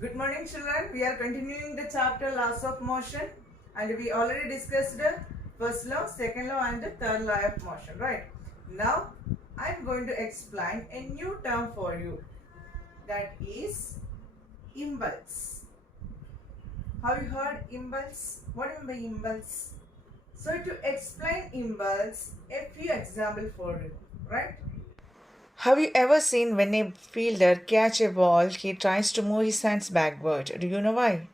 Good morning, children. We are continuing the chapter laws of motion, and we already discussed the first law, second law, and the third law of motion, right? Now, I am going to explain a new term for you, that is impulse. Have you heard impulse? What do you mean by impulse? So, to explain impulse, a few examples for you, right? Have you ever seen when a fielder catch a ball, he tries to move his hands backward? Do you know why?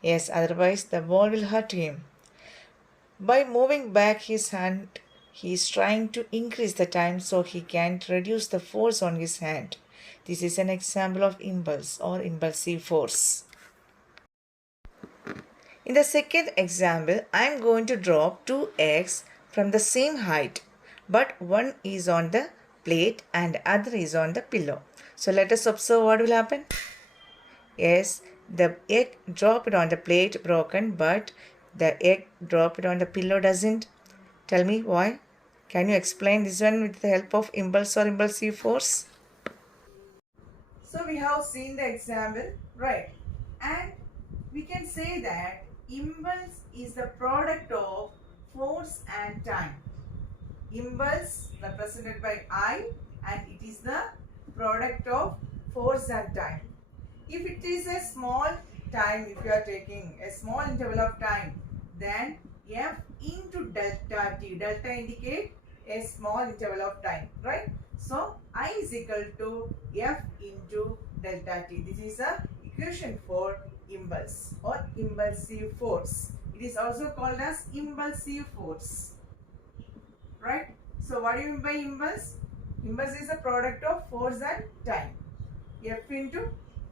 Yes, otherwise the ball will hurt him. By moving back his hand, he is trying to increase the time so he can reduce the force on his hand. This is an example of impulse or impulsive force. In the second example, I am going to drop two eggs from the same height, but one is on the plate and other is on the pillow. So let us observe what will happen. Yes, the egg dropped on the plate broken, but the egg dropped on the pillow doesn't. Tell me why? Can you explain this one with the help of impulse or impulsive force? So we have seen the example, right? And we can say that impulse is the product of force and time. Impulse represented by I, and it is the product of force and time. If it is a small time, if you are taking a small interval of time, then f into delta t. Delta indicate a small interval of time, right? So I is equal to f into delta t. This is a equation for impulse or impulsive force. It is also called as impulsive force, right? So what do you mean by impulse? Impulse is a product of force and time. F into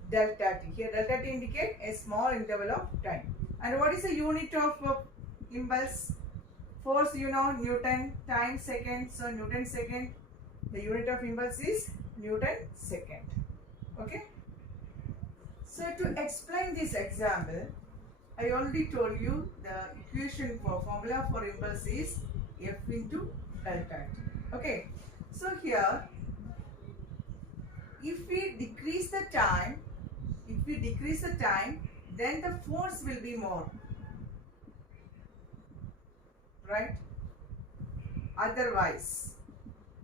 delta t. Here delta t indicate a small interval of time. And what is the unit of impulse? Force, you know, Newton, time second. So Newton second. The unit of impulse is Newton second. Okay. So to explain this example, I already told you the equation for formula for impulse is F into delta t. Okay. So here, if we decrease the time, then the force will be more, right? Otherwise,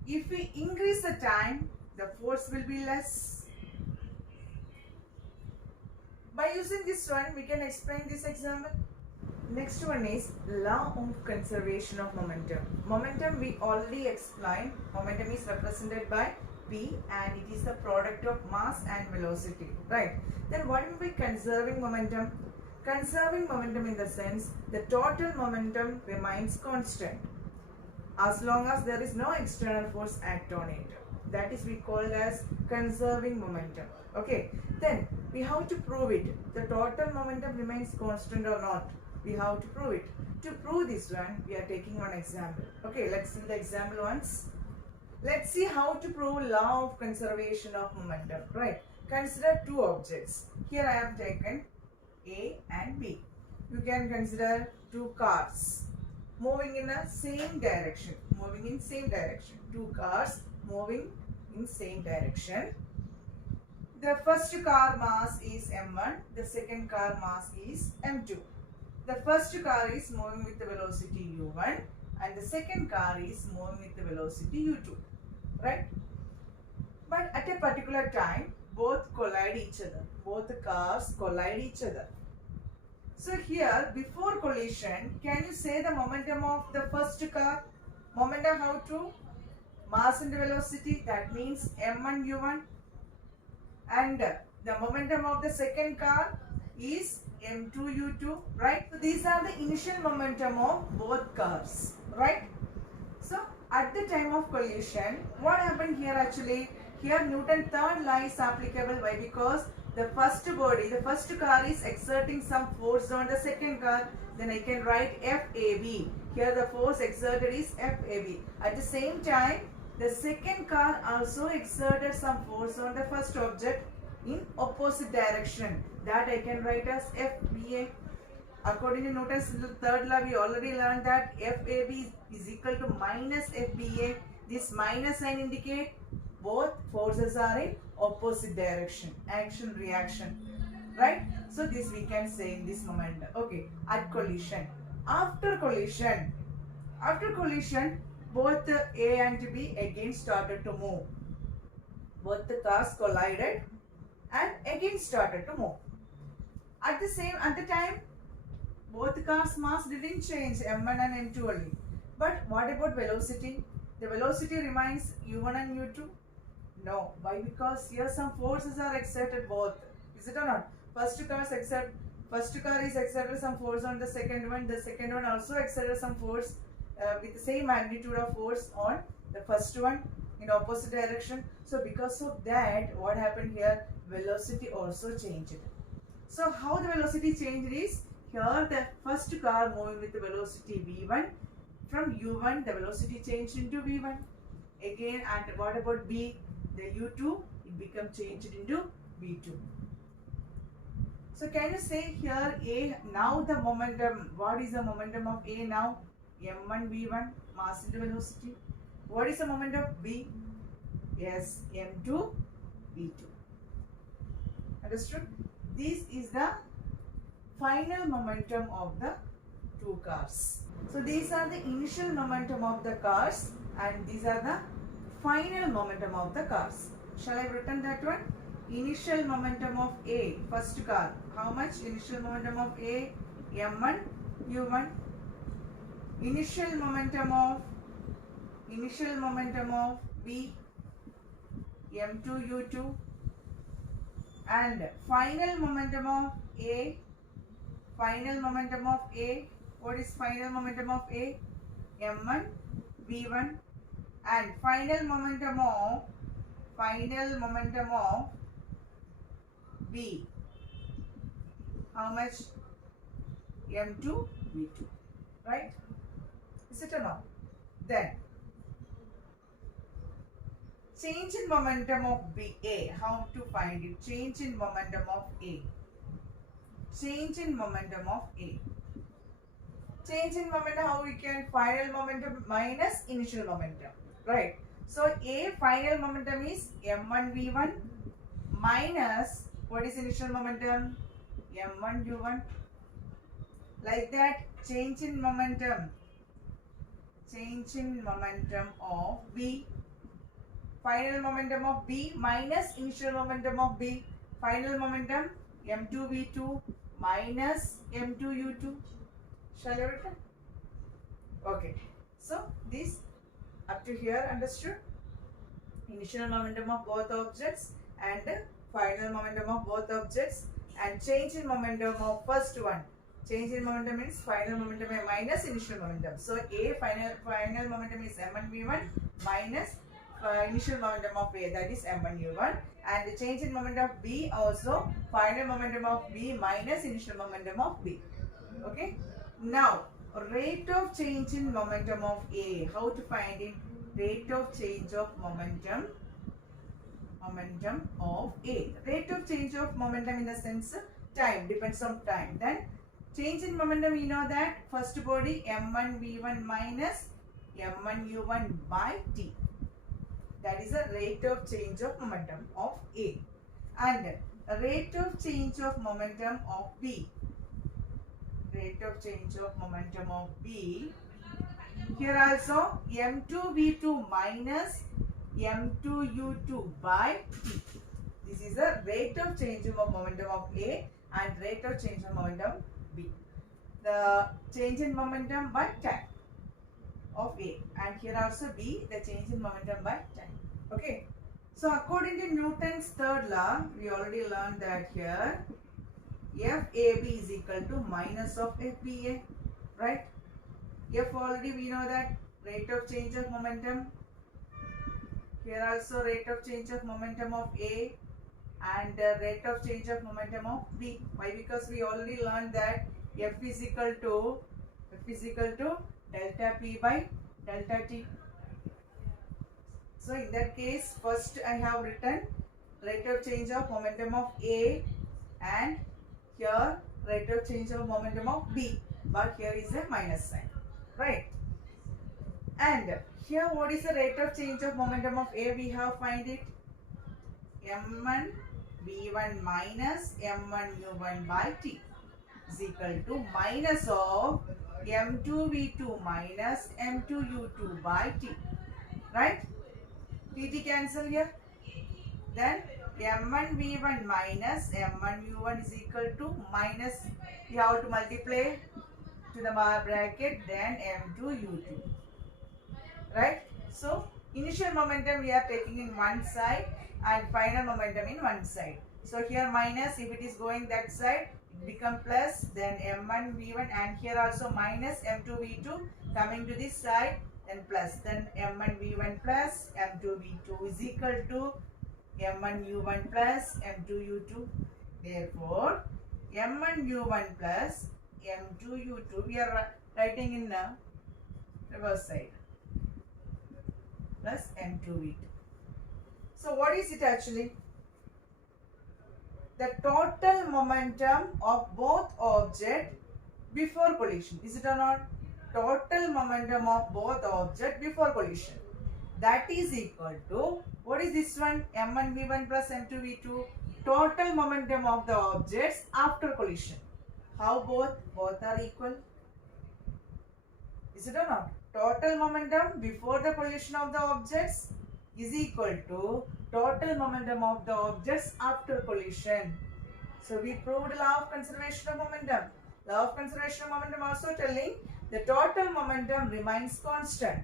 if we increase the time, the force will be less. By using this one, we can explain this example. Next one is law of conservation of momentum. Momentum we already explained. Momentum is represented by P and it is the product of mass and velocity, right? Then what do you mean by conserving momentum? Conserving momentum in the sense the total momentum remains constant as long as there is no external force act on it. That is we call as conserving momentum. Okay, then we have to prove it. The total momentum remains constant or not. We have to prove it. To prove this one, we are taking one example. Okay, let's see the example once. Let's see how to prove law of conservation of momentum, right? Consider two objects. Here I have taken A and B. You can consider two cars moving in a same direction. Two cars moving in same direction. The first car mass is m1. The second car mass is m2. The first car is moving with the velocity u1 and the second car is moving with the velocity u2, right? But at a particular time, both collide each other. Both cars collide each other. So here, before collision, can you say the momentum of the first car? Momentum how to? Mass and velocity, that means m1 u1. And the momentum of the second car is m2 u2, right? So these are the initial momentum of both cars, right? So at the time of collision, what happened here actually? Here Newton's third law is applicable. Why? Because the first car is exerting some force on the second car. Then I can write FAB. Here the force exerted is FAB. At the same time, the second car also exerted some force on the first object in opposite direction. That I can write as FBA. According to Newton's third law, we already learned that FAB is equal to minus FBA. This minus sign indicate both forces are in opposite direction. Action, reaction. right? So this we can say in this moment. Okay, at collision. After collision, both A and B again started to move. Both the cars collided and again started to move. At the time, both cars' mass didn't change, m1 and m2 only. But what about velocity? The velocity remains u1 and u2. No. Why? Because here some forces are exerted both. Is it or not? First car is exerted some force on the second one. The second one also exerted some force with the same magnitude of force on the first one in opposite direction. So because of that, what happened here? Velocity also changed. So how the velocity changed is, here the first car moving with the velocity v1. From u1 the velocity changed into v1. Again, and what about b? The u2, it become changed into v2. So can you say here A, now the momentum, what is the momentum of A now? m1 v1, mass into velocity. What is the momentum of B? Yes, m2 v2. Understood? This is the final momentum of the two cars. So these are the initial momentum of the cars and these are the final momentum of the cars. Shall I written that one? Initial momentum of A, first car. How much? Initial momentum of A, m1 u1. Initial momentum of B, m2 u2. And final momentum of A, what is final momentum of A? m1 v1. And final momentum of B, how much? m2 v2, right? Is it or not? Then change in momentum of A, how to find it? Change in momentum of A. Change in momentum, how we can? Final momentum minus initial momentum, right? So A final momentum is m1 v1 minus, what is initial momentum? m1 u1. Like that, change in momentum of B. Final momentum of B minus initial momentum of B. Final momentum m2 v2 minus m2 u2. Shall I write? Okay. So this up to here understood? Initial momentum of both objects and final momentum of both objects, and change in momentum of first one. Change in momentum means final momentum minus initial momentum. So A final momentum is m1 v1 minus initial momentum of A, that is m1 u1, and the change in momentum of B also final momentum of B minus initial momentum of B. Okay. Now rate of change in momentum of A, how to find it? Rate of change of momentum of A. Rate of change of momentum in the sense time, depends on time. Then change in momentum, we know that first body m1 v1 minus m1 u1 by t. That is the rate of change of momentum of A. And rate of change of momentum of B. Rate of change of momentum of B. Here also m2 v2 minus m2 u2 by t. This is the rate of change of momentum of A and rate of change of momentum B. The change in momentum by time of A, and here also B, the change in momentum by time. Okay. So according to Newton's third law, we already learned that here FAB is equal to minus of FBA, right? F already we know that rate of change of momentum. Here also rate of change of momentum of A and rate of change of momentum of B. Why? Because we already learned that F is equal to delta P by delta T. So in that case, first I have written rate of change of momentum of A and here rate of change of momentum of B, but here is a minus sign, right? And here what is the rate of change of momentum of A? We have find it m1 v1 minus m1 u1 by t is equal to minus of m2 v2 minus m2 u2 by t. Right? T cancel here. Then m1 v1 minus m1 u1 is equal to minus, you have to multiply to the bracket, then m2 u2. Right? So initial momentum we are taking in one side and final momentum in one side. So here minus, if it is going that side, it become plus, then m1 v1, and here also minus m2 v2 coming to this side, then plus, then m1 v1 plus m2 v2 is equal to m1 u1 plus m2 u2. Therefore m1 u1 plus m2 u2 we are writing in the reverse side, plus m2 v2. So what is it actually? The total momentum of both objects before collision. Is it or not? Total momentum of both objects before collision. That is equal to, what is this one? m1 v1 plus m2 v2. Total momentum of the objects after collision. How both? Both are equal. Is it or not? Total momentum before the collision of the objects is equal to total momentum of the objects after collision. So we proved law of conservation of momentum. Law of conservation of momentum also telling the total momentum remains constant.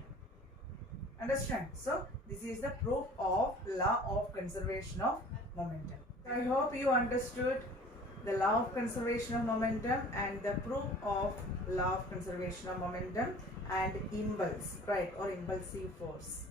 Understand? So this is the proof of law of conservation of momentum. I hope you understood the law of conservation of momentum and the proof of law of conservation of momentum and impulse, right, or impulsive force.